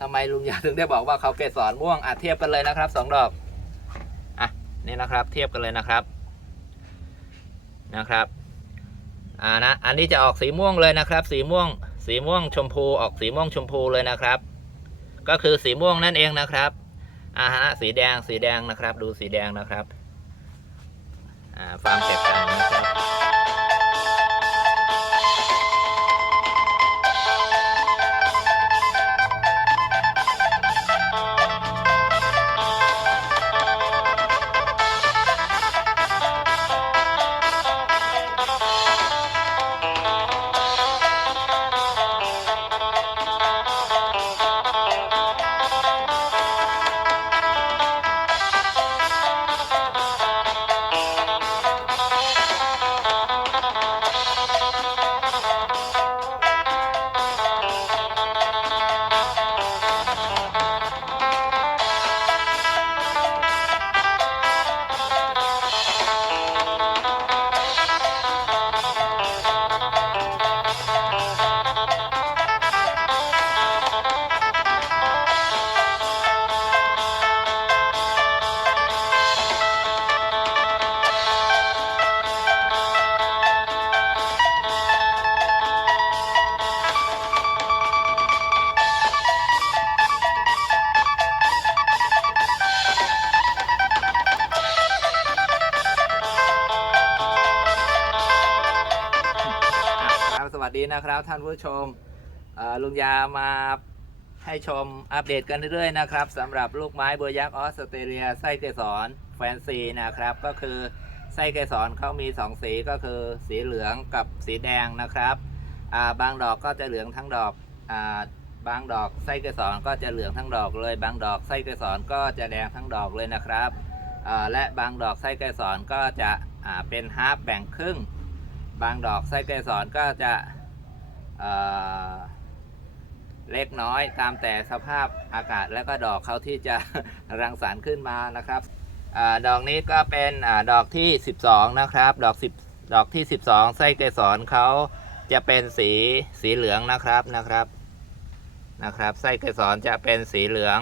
ทำไมลุงยาถึงได้บอกว่าเขาเกสรม่วงอะเทียบกันเลยนะครับสองดอกอะนี่นะครับ เทียบกันเลยนะครับนะครับอ่านะอันนี้จะออกสีม่วงเลยนะครับ สีม่วง สีม่วงชมพูออกสีม่วงชมพูเลยนะครับ ก็คือสีม่วงนั่นเองนะครับอ่าฮะสีแดงสีแดงนะครับ ดูสีแดงนะครับอ่าฟาร์มเก็บกันนะครับ นะครับท่านผู้ชมลุงยามาให้ชมอัปเดตกันเรื่อยๆนะครับสำหรับลูกไม้เบอร์ยักษ์ออสเตรเลียไส้เกสรแฟนซีนะครับ ก็คือไส้เกสรเขามี 2 สีก็คือสีเหลืองกับสีแดงนะครับบางดอกก็จะเหลืองทั้งดอกอบางดอกไส้เกสรก็จะเหลืองทั้งดอกเลย บางดอกไส้เกสรก็จะแดงทั้งดอกเลยนะครับและบางดอกไส้เกสรก็จะเป็นฮาร์ฟแบ่งครึ่ง บางดอกไส้เกสรก็จะ เล็กน้อยตามแต่สภาพอากาศและก็ดอกเขาที่จะรังสรรค์ขึ้นมานะครับอดอกนี้ก็เป็นอดอกที่ 12 นะครับ ดอก 10 ดอกที่ 12 ไส้เกสรเขาจะเป็นสีสีเหลืองนะครับนะครับนะครับไส้เกสรจะเป็นสีเหลือง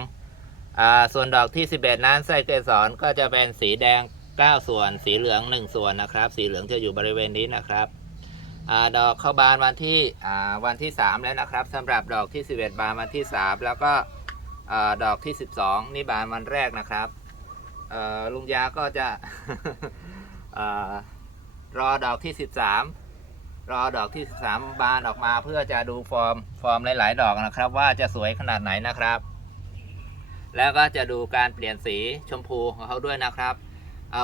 อส่วนดอกที่ 11 นั้นไส้เกสรก็จะเป็นสีแดง 9 ส่วน สีเหลือง 1 ส่วนนะครับ สีเหลืองจะอยู่บริเวณนี้นะครับ ดอกเข้าบานวันที่วันที่ 3 แล้วนะครับสำหรับดอกที่ 11 บานวันที่ 3 แล้วก็อดอกที่ 12 นี่บานวันแรกนะครับลุงยาก็จะอรอดอกที่ 13 รอดอกที่ 13 บานออกมาเพื่อจะดูฟอร์มฟอร์มหลาย ๆ ดอกนะครับ ว่าจะสวยขนาดไหนนะครับ แล้วก็จะดูการเปลี่ยนสีชมพูของเขาด้วยนะครับ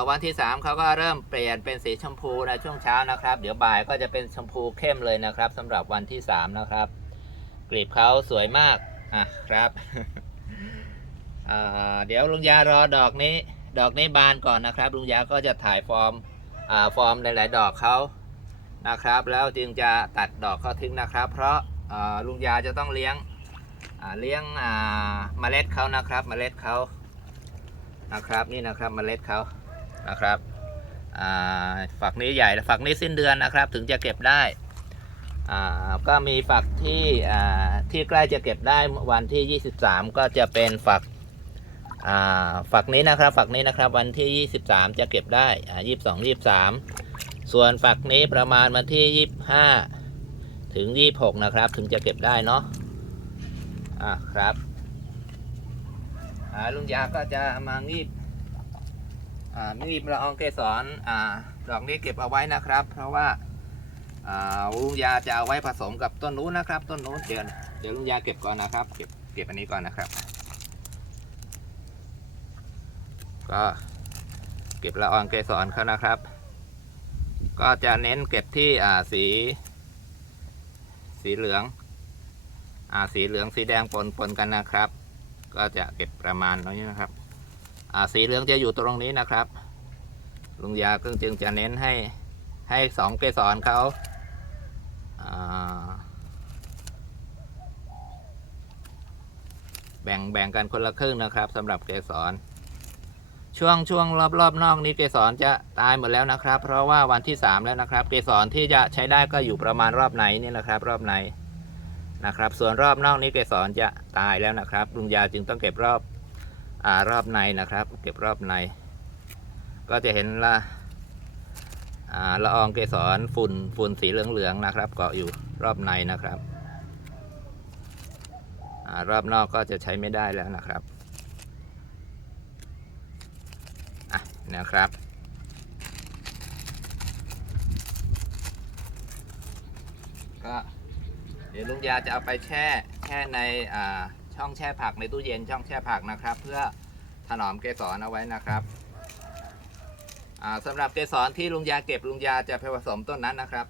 วันที่ 3เขาก็เริ่มเปลี่ยนเป็นสีชมพูในช่วงเช้านะครับ เดี๋ยวบ่ายก็จะเป็นชมพูเข้มเลยนะครับสำหรับวันที่ 3 นะครับกลีบเขาสวยมากอะครับเดี๋ยวลุงยารอดอกนี้ ดอกนี้บานก่อนนะครับ ลุงยาก็จะถ่ายฟอร์มอฟอร์มหลาย ๆ ดอกเขานะครับ แล้วจึงจะตัดดอกเขาทิ้งนะครับ เพราะลุงยาจะต้องเลี้ยงเลี้ยงเมล็ดเขานะครับ เมล็ดเขานะครับนี่นะครับเมล็ดเขา นะครับฝักนี้ใหญ่ฝักนี้สิ้นเดือนนะครับ ถึงจะเก็บได้ก็มีฝักที่ที่ใกล้จะเก็บได้วันที่ 23 ก็จะเป็นฝักฝักนี้นะครับ ฝักนี้นะครับวันที่ 23 จะเก็บได้อ่า22 23ส่วนฝักนี้ประมาณวันที่ 25 ถึง 26 นะครับ ถึงจะเก็บได้เนาะอ่าครับลุงยาก็จะมางีบ อ่มีละอองเกสรดอกนี้เก็บเอาไว้นะครับ เพราะว่าลุงยาจะเอาไว้ผสมกับต้นนู้นนะครับ ต้นนู้นเดี๋ยวเดี๋ยวลุงยาเก็บก่อนนะครับ เก็บเก็บอันนี้ก่อนนะครับ ก็เก็บละอองเกสรเขานะครับ ก็จะเน้นเก็บที่สี สีเหลืองอสีเหลืองสีแดงปนปนกันนะครับ ก็จะเก็บประมาณนี้นะครับ สีเหลืองจะอยู่ตรงนี้นะครับ ลุงยาก็จึงจะเน้นให้ให้สองเกสรเขาแบ่งแบ่งกันคนละครึ่งนะครับสำหรับเกสรช่วงช่วงรอบรอบนอกนี้เกสรจะตายหมดแล้วนะครับ เพราะว่าวันที่ 3 แล้วนะครับ เกสรที่จะใช้ได้ก็อยู่ประมาณรอบไหนนี่แหละครับ รอบในนะครับ ส่วนรอบนอกนี้เกสรจะตายแล้วนะครับลุงยาจึงต้องเก็บรอบ อารอบในนะครับ เก็บรอบใน ก็จะเห็นละอ่าละอองเกสรฝุ่นฝุ่นสีเหลืองๆนะครับ เกาะอยู่รอบในนะครับอารอบนอกก็จะใช้ไม่ได้แล้วนะครับอะนะครับก็เดี๋ยวลุงยาจะเอาไปแช่แช่ในอ่า ช่องแช่ผักในตู้เย็นช่องแช่ผักนะครับ เพื่อถนอมเกสรเอาไว้นะครับอ่าสำหรับเกสรที่ลุงยาเก็บลุงยาจะผสมต้นนั้นนะครับ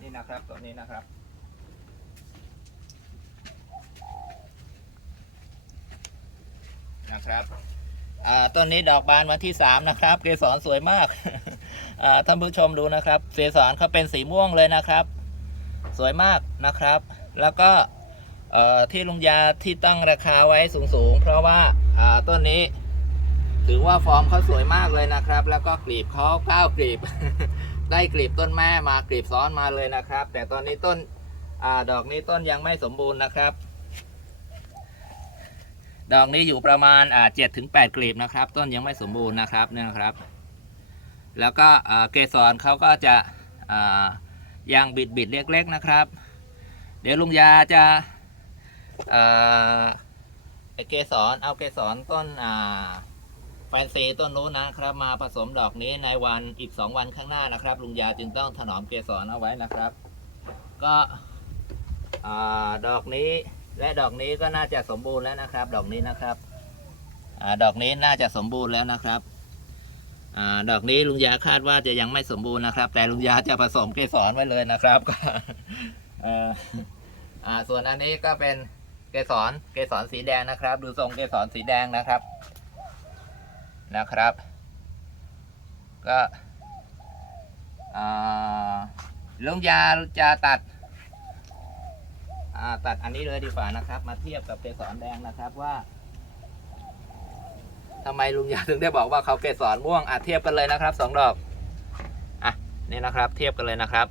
นี่นะครับต้นนี้นะครับ นะครับต้นนี้ดอกบานวันที่สามนะครับ เกสรสวยมากท่านผู้ชมดูนะครับ เกสรเขาเป็นสีม่วงเลยนะครับ สวยมากนะครับ แล้วก็ที่ลุงยาที่ตั้งราคาไว้สูงๆ เพราะว่าต้นนี้ถือว่าฟอร์มเขาสวยมากเลยนะครับ แล้วก็กลีบเขาก้าวกลีบ ได้กลีบต้นแม่มากลีบซ้อนมาเลยนะครับ แต่ตอนนี้ต้นอดอกนี้ต้นยังไม่สมบูรณ์นะครับ ดอกนี้อยู่ประมาณเจ็ดถึงแปดกลีบนะครับ ต้นยังไม่สมบูรณ์นะครับเนี่ยครับ แล้วก็เกสรเขาก็จะอ่า ยังบิดบิดๆเล็กๆนะครับ เดี๋ยวลุงยาจะเอ่อเกสรเอาเกสรต้นอ่าแฟนซีต้นนู้นนะครับ มาผสมดอกนี้ในวันอีก 2 วันข้างหน้านะครับ ลุงยาจึงต้องถนอมเกสรเอาไว้นะครับ ก็อ่าดอกนี้และดอกนี้ก็น่าจะสมบูรณ์แล้วนะครับ ดอกนี้นะครับอาดอกนี้น่าจะสมบูรณ์แล้วนะครับ ดอกนี้ลุงยาคาดว่าจะยังไม่สมบูรณ์นะครับ แต่ลุงยาจะผสมเกสรไว้เลยนะครับก็ส่วนอันนี้ก็เป็นเกสรเกสรสีแดงนะครับ ดูทรงเกสรสีแดงนะครับนะครับ ก็ลุงยาจะตัดตัดอันนี้เลยดีกว่านะครับ มาเทียบกับเกสรแดงนะครับว่า ทำไมลุงยาถึงได้บอกว่าเขาเกสรม่วงอะเทียบกันเลยนะครับสองดอกอะนี่นะครับ เทียบกันเลยนะครับ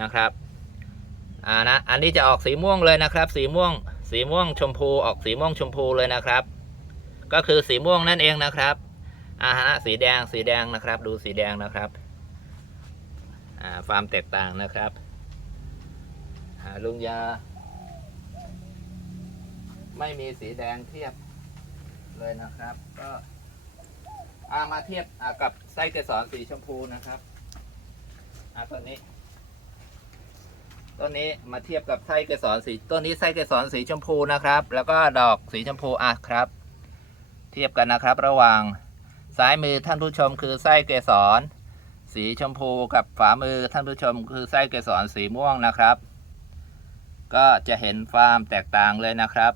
นะครับอ่านะอันนี้จะออกสีม่วงเลยนะครับ สีม่วง สีม่วงชมพูออกสีม่วงชมพูเลยนะครับ ก็คือสีม่วงนั่นเองนะครับอ่าฮะสีแดงสีแดงนะครับ ดูสีแดงนะครับอ่าความแตกต่างนะครับหาลุงยา ไม่มีสีแดงเทียบ เลยนะครับ ก็อามาเทียบกับไส้เกสรสีชมพูนะครับอ่าต้นนี้ต้นนี้มาเทียบกับไส้เกสรสีต้นนี้ไส้เกสรสีชมพูนะครับ แล้วก็ดอกสีชมพูอะครับ เทียบกันนะครับ ระหว่างซ้ายมือท่านผู้ชมคือไส้เกสรสีชมพูกับฝามือท่านผู้ชมคือไส้เกสรสีม่วงนะครับ ก็จะเห็นความแตกต่างเลยนะครับ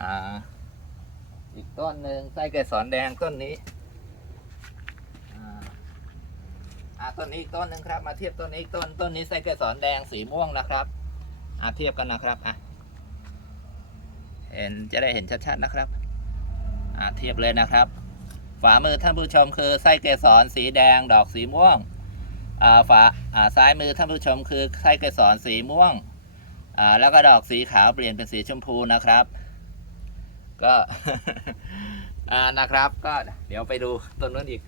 อ่า อีกต้นหนึ่งไส้เกสรแดงต้นนี้อ่าต้นนี้อีกต้นหนึ่งครับ มาเทียบต้นนี้อีกต้นต้นนี้ไส้เกสรแดงสีม่วงนะครับอ่าเทียบกันนะครับอะเห็นจะได้เห็นชัดๆนะครับอ่าเทียบเลยนะครับฝามือท่านผู้ชมคือไส้เกสรสีแดงดอกสีม่วงอ่าฝาอ่าซ้ายมือท่านผู้ชมคือไส้เกสรสีม่วงอ่าแล้วก็ดอกสีขาวเปลี่ยนเป็นสีชมพูนะครับ ก็อ่านะครับ ก็เดี๋ยวไปดูต้นนู้นอีก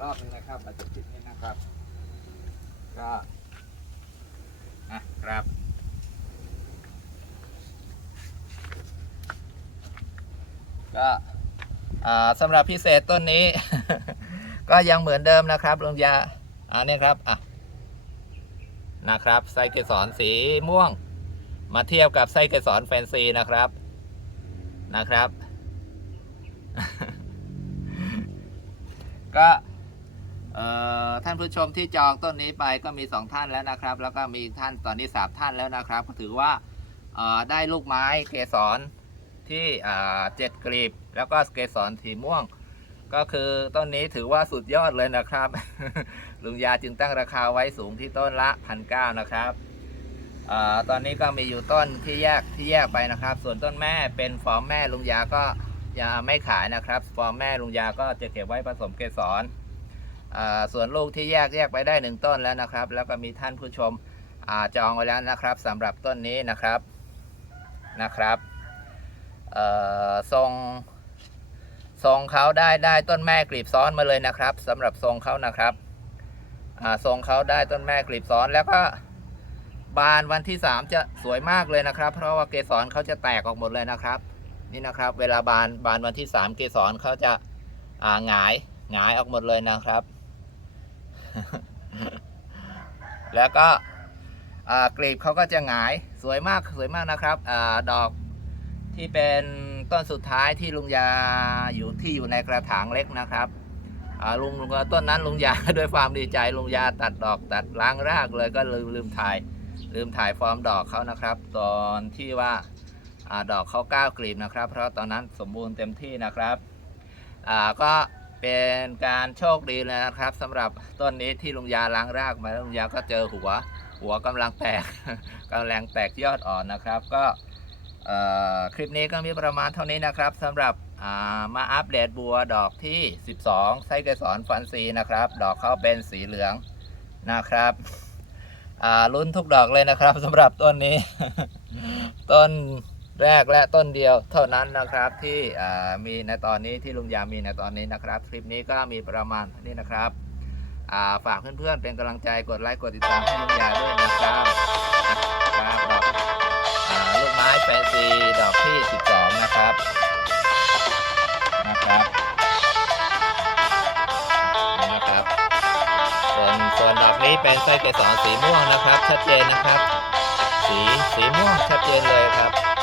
รอบหนึงนะครับมาจุดนี้นะครับ ก็อะครับก็สำหรับพิเศษต้นนี้ ก็ยังเหมือนเดิมนะครับลงยาอันนี้ครับอะนะครับไส้เกสรสีม่วง มาเทียบกับไส้เกสรแฟนซีนะครับ นะครับ ก็ท่านผู้ชมที่จองต้นนี้ไปก็มีสองท่านแล้วนะครับ แล้วก็มีท่านตอนนี้สามท่านแล้วนะครับ ก็ถือว่าได้ลูกไม้เกสรที่เจ็ดกลีบ แล้วก็เกสรสีม่วง ก็คือต้นนี้ถือว่าสุดยอดเลยนะครับ ลุงยาจึงตั้งราคาไว้สูงที่ต้นละพันเก้านะครับ ตอนนี้ก็มีอยู่ต้นที่แยกที่แยกไปนะครับ ส่วนต้นแม่เป็นฟอร์มแม่ลุงยาก็ยังไม่ขายนะครับ ฟอร์มแม่ลุงยาก็จะเก็บไว้ผสมเกสรส่วนลูกที่แยกแยกไปได้หนึ่งต้นแล้วนะครับ แล้วก็มีท่านผู้ชมอจองไว้แล้วนะครับสำหรับต้นนี้นะครับนะครับทรงทรงเขาได้ได้ต้นแม่กลีบซ้อนมาเลยนะครับสำหรับทรงเขานะครับทรงเขาได้ต้นแม่กลีบซ้อนแล้วก็ บานวันที่ 3 จะสวยมากเลยนะครับ เพราะว่าเกสรเขาจะแตกออกหมดเลยนะครับ นี่นะครับ เวลาบานบานวันที่ 3 เกสรเขาจะอ่าหงายหงายออกหมดเลยนะครับ แล้วก็กลีบเขาก็จะหงายสวยมากสวยมากนะครับอดอกที่เป็นต้นสุดท้ายที่ลุงยาอยู่ที่อยู่ในกระถางเล็กนะครับลุงลุงต้นนั้นลุงยาด้วยความดีใจลุงยาตัดดอกตัดล้างรากเลยก็ลืมลืมถ่าย ลืมถ่ายฟอร์มดอกเขานะครับ ตอนที่ว่าอาดอกเขาก้าวกลีบนะครับ เพราะตอนนั้นสมบูรณ์เต็มที่นะครับอ่าก็เป็นการโชคดีเลยนะครับสำหรับต้นนี้ที่ลุงยาล้างรากมาลุงยาก็เจอหัว หัวกำลังแตกกำลังแตกยอดอ่อนนะครับ ก็คลิปนี้ก็มีประมาณเท่านี้นะครับสำหรับามาอัปเดตบัวดอกที่ 12 ไส้เกสรฟันซีนะครับ ดอกเขาเป็นสีเหลืองนะครับ อ่าลุ้นทุกดอกเลยนะครับสำหรับต้นนี้ ต้นแรกและต้นเดียวเท่านั้นนะครับที่มีในตอนนี้ที่ลุงยามีในตอนนี้นะครับ คลิปนี้ก็มีประมาณนี้นะครับาฝากเพื่อนๆเป็นกำลังใจกดไลค์กดติดตามให้ลุงยาด้วยนะครับครับดอกลูกไม้แฟนซีดอกที่ 12 นะครับ เป็นไส้เกสรสีม่วงนะครับ ชัดเจนนะครับ สีสีม่วงชัดเจนเลยครับ